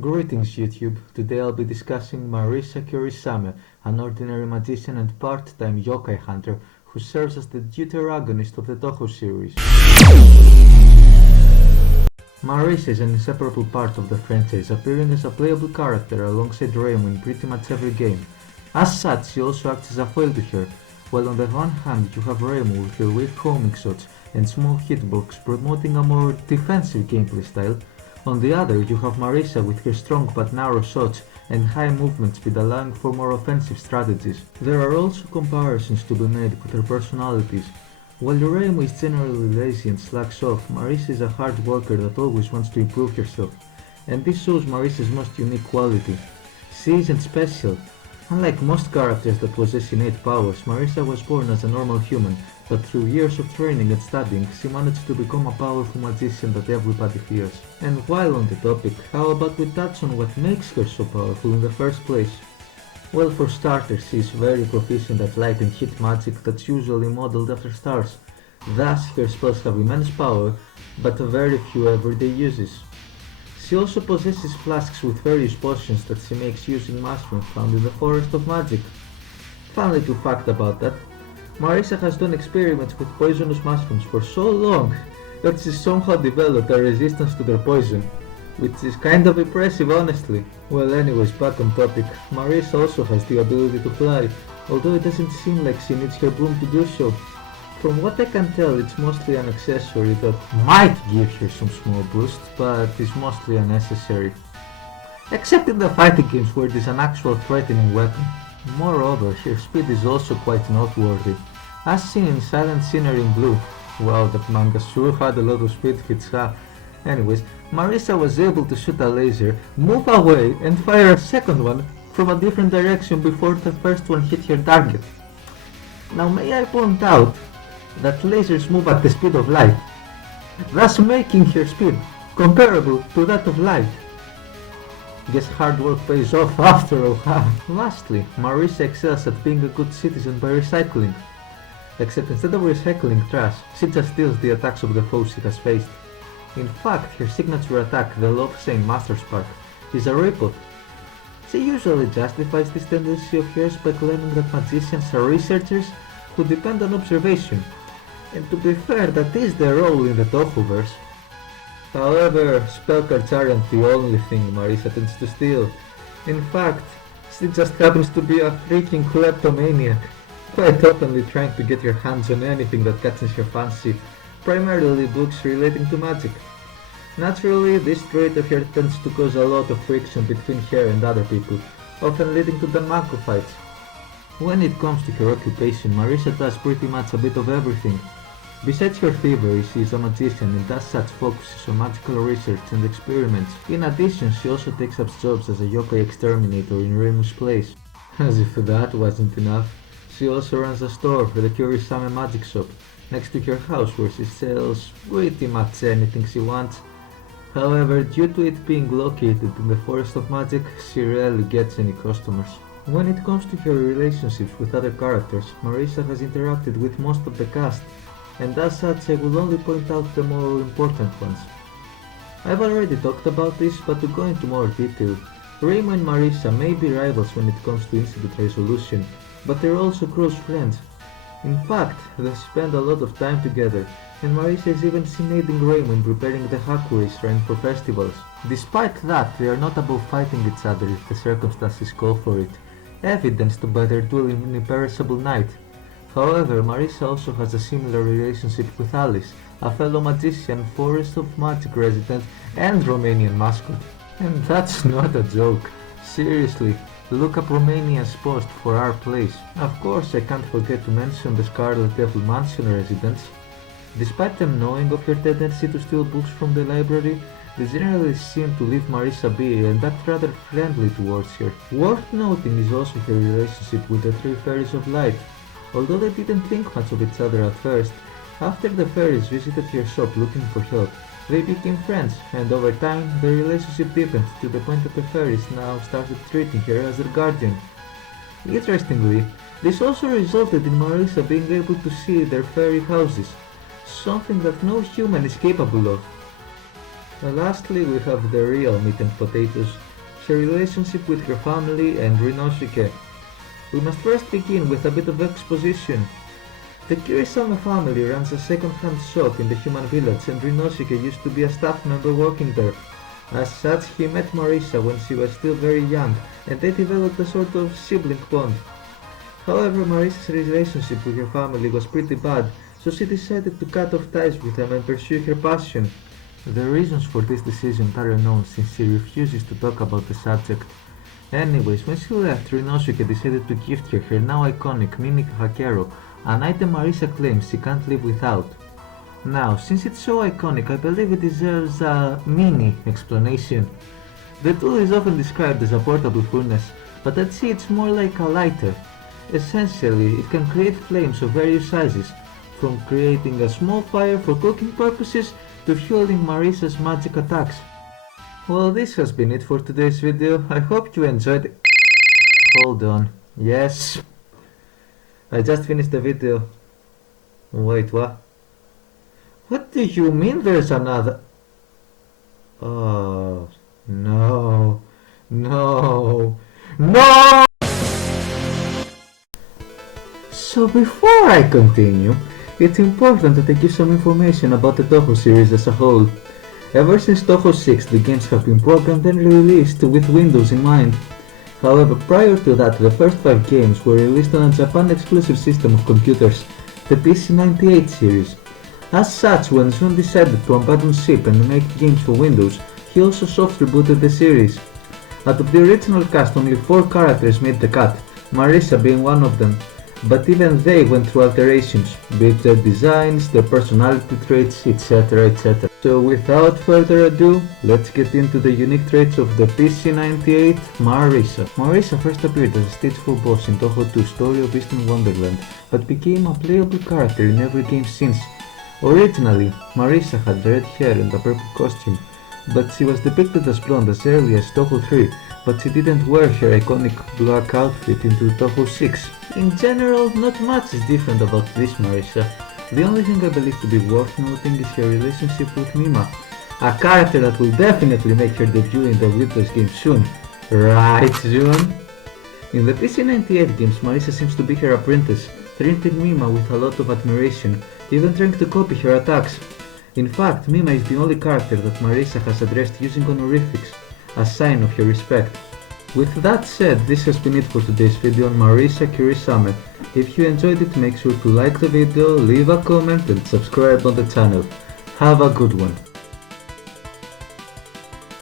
Greetings YouTube, today I'll be discussing Marisa Kirisame, an ordinary magician and part-time yokai hunter who serves as the deuteragonist of the Touhou series. Marisa is an inseparable part of the franchise, appearing as a playable character alongside Reimu in pretty much every game. As such, she also acts as a foil to her, while on the one hand you have Reimu with her weak homing shots and small hitbox promoting a more defensive gameplay style. On the other, you have Marisa with her strong but narrow shots and high movement speed allowing for more offensive strategies. There are also comparisons to be made with their personalities. While Reimu is generally lazy and slacks off, Marisa is a hard worker that always wants to improve herself. And this shows Marisa's most unique quality. She isn't special. Unlike most characters that possess innate powers, Marisa was born as a normal human, but through years of training and studying, she managed to become a powerful magician that everybody fears. And while on the topic, how about we touch on what makes her so powerful in the first place? Well, for starters, she is very proficient at light and heat magic that's usually modeled after stars. Thus, her spells have immense power, but very few everyday uses. She also possesses flasks with various potions that she makes using mushrooms found in the Forest of Magic. Fun little fact about that, Marisa has done experiments with poisonous mushrooms for so long that she somehow developed a resistance to their poison, which is kind of impressive honestly. Well, anyways, back on topic, Marisa also has the ability to fly, although it doesn't seem like she needs her broom to do so. From what I can tell, it's mostly an accessory that might give her some small boost, but is mostly unnecessary. Except in the fighting games where it is an actual threatening weapon. Moreover, her speed is also quite noteworthy. As seen in Silent Scenery in Blue. Wow, that manga sure had a lot of speed feats, huh? Anyways, Marisa was able to shoot a laser, move away, and fire a second one from a different direction before the first one hit her target. Now may I point out that lasers move at the speed of light, thus making her speed comparable to that of light. Guess hard work pays off after all, huh? Lastly, Marisa excels at being a good citizen by recycling. Except instead of recycling trash, she just steals the attacks of the foes she has faced. In fact, her signature attack, the Love-Sane Master Spark, is a rip-off. She usually justifies this tendency of hers by claiming that magicians are researchers who depend on observation. And to be fair, that is their role in the Touhouverse. However, spell cards aren't the only thing Marisa tends to steal. In fact, she just happens to be a freaking kleptomaniac, quite openly trying to get her hands on anything that catches her fancy, primarily books relating to magic. Naturally, this trait of hers tends to cause a lot of friction between her and other people, often leading to danmaku fights. When it comes to her occupation, Marisa does pretty much a bit of everything. Besides her thievery, she is a magician and as such focuses on magical research and experiments. In addition, she also takes up jobs as a yokai exterminator in Reimu's place. As if that wasn't enough, she also runs a store for the Kirisame Magic Shop, next to her house where she sells pretty much anything she wants. However, due to it being located in the Forest of Magic, she rarely gets any customers. When it comes to her relationships with other characters, Marisa has interacted with most of the cast, and as such I will only point out the more important ones. I've already talked about this, but to go into more detail, Reimu and Marisa may be rivals when it comes to incident resolution, but they're also close friends. In fact, they spend a lot of time together, and Marisa is even seen aiding Reimu in preparing the Hakuei shrine for festivals. Despite that, they are not above fighting each other if the circumstances call for it, evidenced by their duel in Imperishable Night. However, Marisa also has a similar relationship with Alice, a fellow magician, Forest of Magic resident, and Romanian mascot. And that's not a joke. Seriously, look up Romania's post for our place. Of course, I can't forget to mention the Scarlet Devil Mansion residents. Despite them knowing of her tendency to steal books from the library, they generally seem to leave Marisa be and act rather friendly towards her. Worth noting is also her relationship with the three fairies of light. Although they didn't think much of each other at first, after the fairies visited her shop looking for help, they became friends, and over time their relationship deepened to the point that the fairies now started treating her as their guardian. Interestingly, this also resulted in Marisa being able to see their fairy houses, something that no human is capable of. Lastly, we have the real meat and potatoes, her relationship with her family and Rinosuke. We must first begin with a bit of exposition. The Kirisame family runs a second-hand shop in the human village and Rinosuke used to be a staff member working there. As such, he met Marisa when she was still very young and they developed a sort of sibling bond. However, Marisa's relationship with her family was pretty bad, so she decided to cut off ties with them and pursue her passion. The reasons for this decision are unknown since she refuses to talk about the subject. Anyways, when she left, Rinosuke decided to gift her now iconic Mini Hakero, an item Marisa claims she can't live without. Now, since it's so iconic, I believe it deserves a mini explanation. The tool is often described as a portable furnace, but I'd say it's more like a lighter. Essentially, it can create flames of various sizes, from creating a small fire for cooking purposes to fueling Marisa's magic attacks. Well, this has been it for today's video. I hope you enjoyed it. Hold on. Yes. I just finished the video. Wait, what? What do you mean there's another? Oh, no. No. No! So before I continue, it's important to give some information about the Touhou series as a whole. Ever since Touhou 6, the games have been programmed and released with Windows in mind. However, prior to that, the first 5 games were released on a Japan-exclusive system of computers, the PC-98 series. As such, when Zun decided to abandon ship and make games for Windows, he also soft rebooted the series. Out of the original cast, only 4 characters made the cut, Marisa being one of them, but even they went through alterations, be it their designs, their personality traits, etc, etc. So without further ado, let's get into the unique traits of the PC-98 Marisa. Marisa first appeared as a stage 4 boss in Touhou 2 Story of Eastern Wonderland, but became a playable character in every game since. Originally, Marisa had red hair and a purple costume, but she was depicted as blonde as early as Touhou 3, but she didn't wear her iconic black outfit into Touhou 6. In general, not much is different about this Marisa. The only thing I believe to be worth noting is her relationship with Mima, a character that will definitely make her debut in the Windows game soon. Right, June? In the PC-98 games, Marisa seems to be her apprentice, treating Mima with a lot of admiration, even trying to copy her attacks. In fact, Mima is the only character that Marisa has addressed using honorifics, a sign of her respect. With that said, this has been it for today's video on Marisa Kirisame. If you enjoyed it, make sure to like the video, leave a comment and subscribe on the channel. Have a good one.